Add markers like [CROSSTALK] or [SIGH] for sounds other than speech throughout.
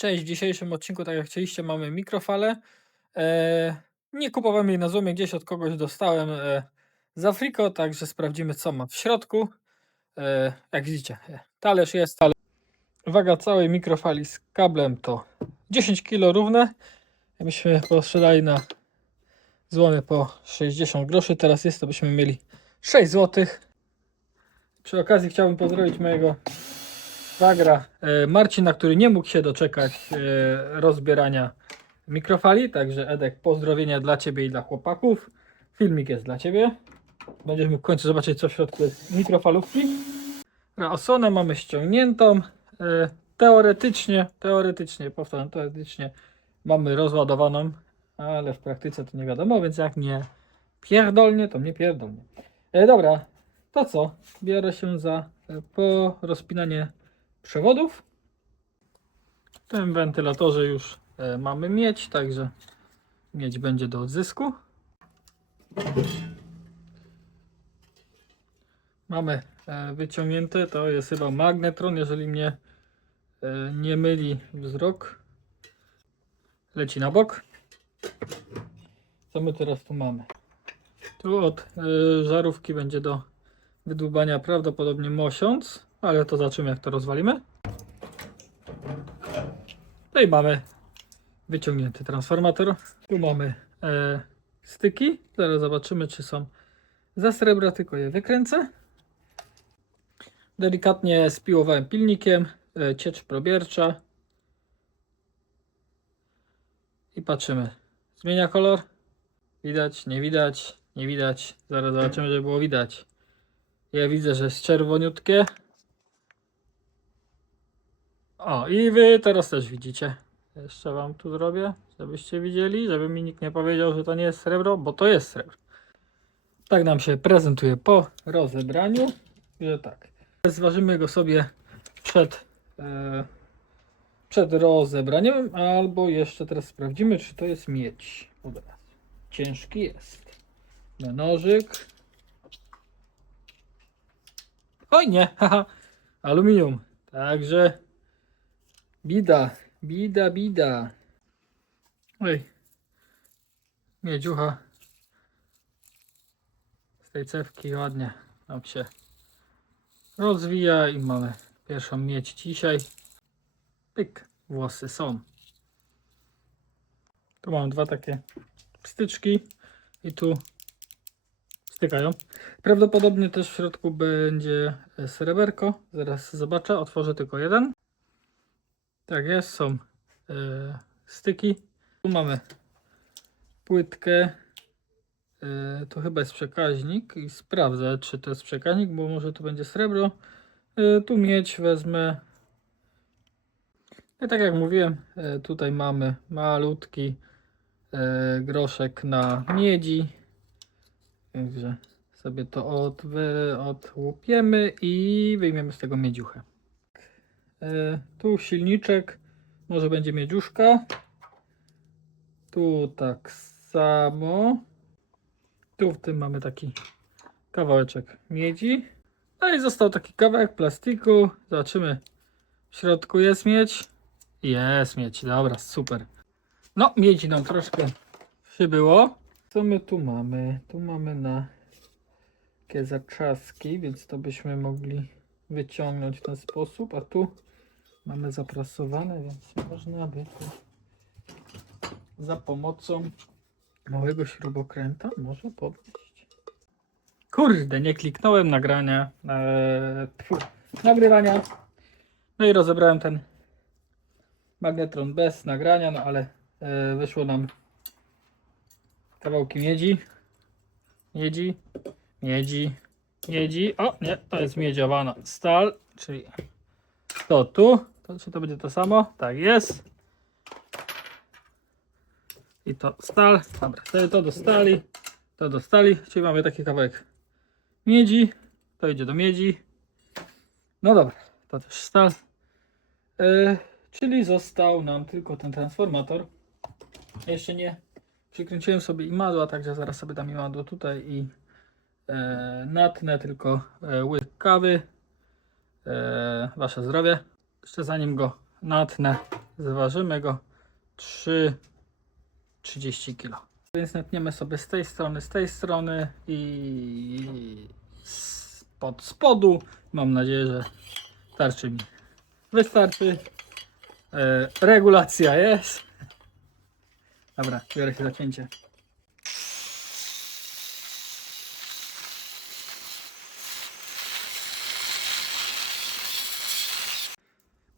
Cześć, w dzisiejszym odcinku, tak jak chcieliście, mamy mikrofale. E, nie kupowałem jej na Zoomie, gdzieś od kogoś dostałem e, z Afriko, także sprawdzimy co ma w środku. E, jak widzicie, talerz jest, ale waga całej mikrofali z kablem to 10 kg równe. Jakbyśmy posprzedali na złomie po 60 groszy, teraz jest to byśmy mieli 6 zł. Przy okazji chciałbym pozdrowić mojego Zagra e, Marcina, który nie mógł się doczekać e, rozbierania mikrofali, także Edek, pozdrowienia dla Ciebie i dla chłopaków. Filmik jest dla Ciebie. Będziesz mógł w końcu zobaczyć, co w środku jest mikrofalówki. Na osłonę mamy ściągniętą. E, Teoretycznie, teoretycznie, powtarzam, teoretycznie mamy rozładowaną, ale w praktyce to nie wiadomo, więc jak nie pierdolnie, to mnie pierdolnie. Dobra, to co? Biorę się za po rozpinanie przewodów. W tym wentylatorze już e, mamy miedź, także miedź będzie do odzysku. Mamy e, wyciągnięte, to jest chyba magnetron, jeżeli mnie e, nie myli wzrok. Leci na bok. Co my teraz tu mamy? Tu od żarówki będzie do wydłubania prawdopodobnie mosiąc, ale to zobaczymy jak to rozwalimy. No i mamy wyciągnięty transformator. Tu mamy e, styki. Zaraz zobaczymy czy są za srebra, tylko je wykręcę. Delikatnie spiłowałem pilnikiem, e, ciecz probiercza. I patrzymy. Zmienia kolor. Widać, nie widać, nie widać. Zaraz zobaczymy, żeby było widać. Ja widzę, że jest czerwoniutkie. O, i wy teraz też widzicie. Jeszcze wam tu zrobię, żebyście widzieli, żeby mi nikt nie powiedział, że to nie jest srebro, bo to jest srebro. Tak nam się prezentuje po rozebraniu, że tak. Zważymy go sobie przed, e, przed rozebraniem, albo jeszcze teraz sprawdzimy, czy to jest miedź. Razu. Ciężki jest. Na nożyk. Oj nie, [LAUGHS] haha, aluminium. Także bida, bida, bida. Oj, miedziucha z tej cewki ładnie nam się rozwija i mamy pierwszą miedź dzisiaj. Pyk, włosy są. Tu mam dwa takie styczki i tu stykają. Prawdopodobnie też w środku będzie e, sreberko. Zaraz zobaczę, otworzę tylko jeden. Tak jest, są e, styki. Tu mamy płytkę. E, to chyba jest przekaźnik i sprawdzę, czy to jest przekaźnik, bo może to będzie srebro. E, tu miedź wezmę. I tak jak mówiłem, e, tutaj mamy malutki e, groszek na miedzi. Także sobie to odłupiemy i wyjmiemy z tego miedziuchę. E, tu silniczek, może będzie miedziuszka. Tu tak samo. Tu w tym mamy taki kawałeczek miedzi. No i został taki kawałek plastiku. Zobaczymy. W środku jest miedź. Jest miedź, dobra, super. No, miedzi nam troszkę przybyło. Co my tu mamy? Tu mamy na takie zaczaski, więc to byśmy mogli wyciągnąć w ten sposób, a tu mamy zaprasowane, więc można by tu za pomocą małego śrubokręta może podnieść. Kurde, nie kliknąłem nagrania, eee, nagrywania. No i rozebrałem ten magnetron bez nagrania, no ale e, wyszło nam kawałki miedzi. Miedzi, miedzi, miedzi. O, nie, to jest miedziowana stal, czyli to tu. To, czy to będzie to samo? Tak jest. I to stal. Dobra, to do stali. To do stali, czyli mamy taki kawałek miedzi. To idzie do miedzi. No dobra, to też stal. E, czyli został nam tylko ten transformator. Jeszcze nie przykręciłem sobie imadła, także zaraz sobie dam imadło tutaj i e, natnę tylko e, łyk kawy. E, wasze zdrowie. Jeszcze zanim go natnę, Zważymy go 3,30 kg. Więc natniemy sobie z tej strony, z tej strony i spod spodu. Mam nadzieję, że starczy mi. Wystarczy. E, regulacja jest. Dobra, biorę się za cięcie.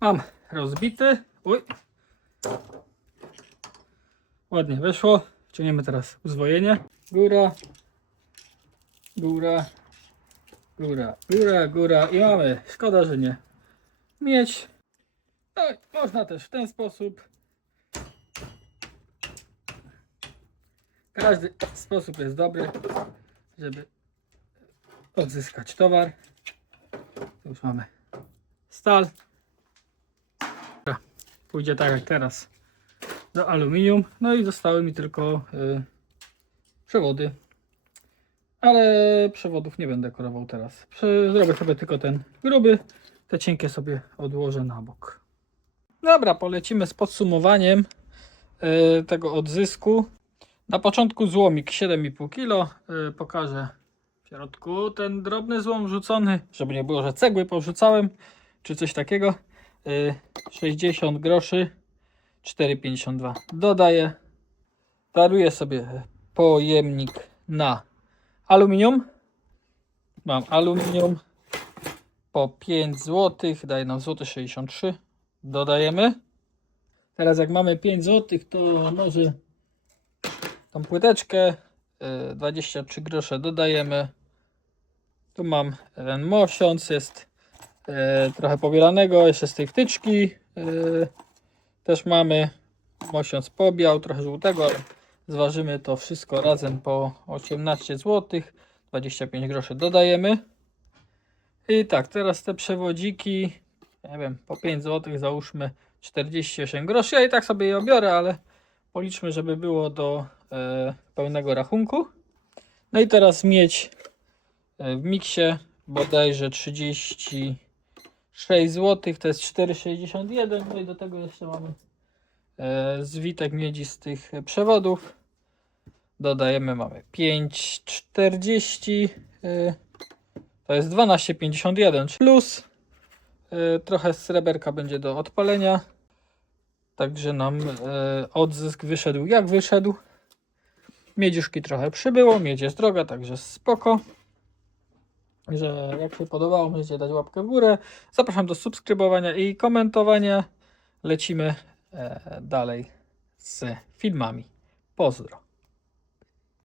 Mam rozbity. Uj. Ładnie wyszło. Wciągniemy teraz uzwojenie. Góra. Góra. Góra, góra, góra. I mamy. Szkoda, że nie. Mieć. No, można też w ten sposób. Każdy sposób jest dobry, żeby odzyskać towar. Tu już mamy stal. Pójdzie tak jak teraz do aluminium. No i zostały mi tylko y, przewody. Ale przewodów nie będę korował teraz. Zrobię sobie tylko ten gruby. Te cienkie sobie odłożę na bok. Dobra, polecimy z podsumowaniem y, tego odzysku. Na początku złomik 7,5 kg. Y, pokażę w środku ten drobny złom wrzucony, żeby nie było, że cegły porzucałem, czy coś takiego. Y, 60 groszy, 4,52. Dodaję. Daruję sobie pojemnik na aluminium. Mam aluminium po 5 zł, daje nam złoty 63. Dodajemy. Teraz jak mamy 5 zł, to może tą płyteczkę y, 23 grosze dodajemy. Tu mam ten mosiąc, jest y, trochę pobielanego, jeszcze z tej wtyczki. y, Też mamy mosiąc pobiał, trochę żółtego, ale zważymy to wszystko razem po 18 zł. 25 groszy dodajemy. I tak, teraz te przewodziki, nie wiem, po 5 zł załóżmy 48 groszy. Ja i tak sobie je obiorę, ale policzmy, żeby było do e, pełnego rachunku. No i teraz mieć e, w miksie bodajże 36 zł, to jest 4,61. No i do tego jeszcze mamy e, zwitek miedzi z tych przewodów. Dodajemy, mamy 5,40. E, to jest 12,51 plus e, trochę sreberka będzie do odpalenia. Także nam odzysk wyszedł jak wyszedł. Miedziuszki trochę przybyło, miedź jest droga, także spoko. Że jak się podobało, możecie dać łapkę w górę. Zapraszam do subskrybowania i komentowania. Lecimy e, dalej z filmami. Pozdro.